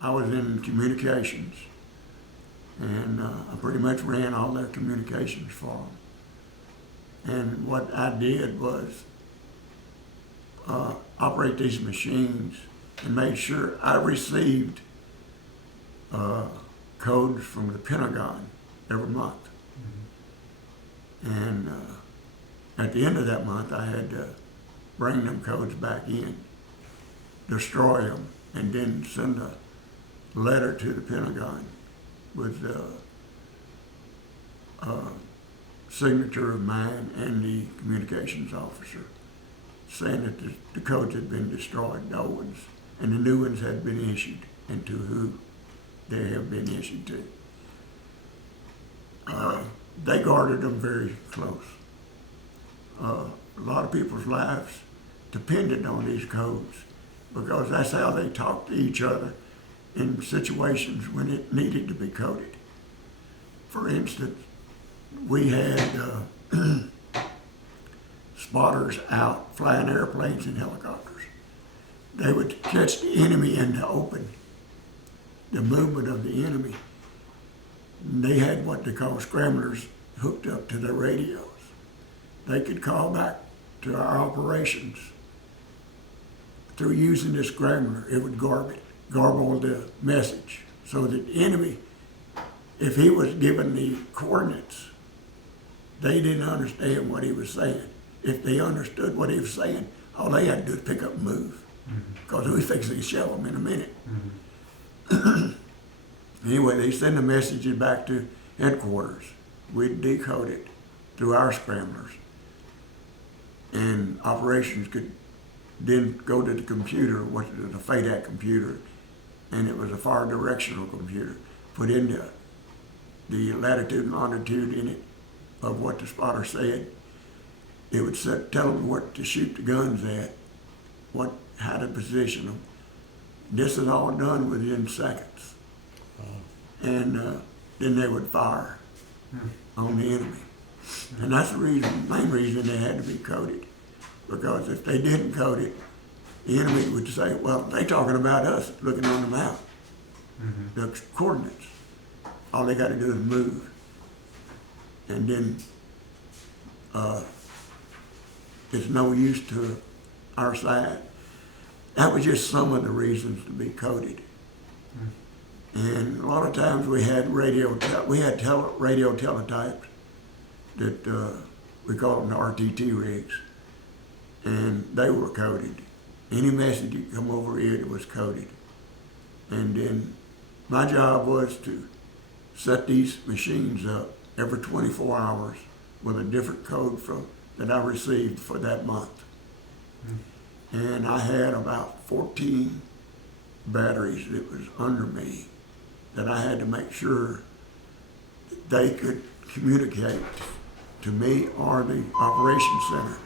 I was in communications, and I pretty much ran all their communications for them. And what I did was operate these machines and made sure I received codes from the Pentagon every month. And at the end of that month, I had to bring them codes back in, destroy them, and then send a letter to the Pentagon with the signature of mine and the communications officer saying that the codes had been destroyed, the old ones, and the new ones had been issued, and to who they have been issued to. They guarded them very close. A lot of people's lives depended on these codes because that's how they talked to each other in situations when it needed to be coded. For instance, we had spotters out flying airplanes and helicopters. They would catch the enemy in the open, the movement of the enemy. And they had what they call scramblers hooked up to their radios. They could call back to our operations through using this scrambler. It would garble the message so that the enemy, if he was given the coordinates, they didn't understand what he was saying. If they understood what he was saying, all they had to do was pick up and move, because we fixing to shell them in a minute. Anyway, they send the messages back to headquarters. We'd decode it through our scramblers. And operations could then go to the computer, what is the FADAC computer, and it was a far directional computer, put in the latitude and longitude in it of what the spotter said. It would tell them what to shoot the guns at, how to position them. This is all done within seconds. And then they would fire on the enemy. And that's the main reason they had to be coded. Because if they didn't code it, the enemy would say, well, they're talking about us looking on the map. The coordinates. All they got to do is move. And then it's no use to our side. That was just some of the reasons to be coded. And a lot of times we had radio teletypes that we called them the RTT rigs, and they were coded. Any message that come over it was coded. And then my job was to set these machines up every 24 hours with a different code that I received for that month. And I had about 14 batteries that was under me that I had to make sure that they could communicate to me or the operations center.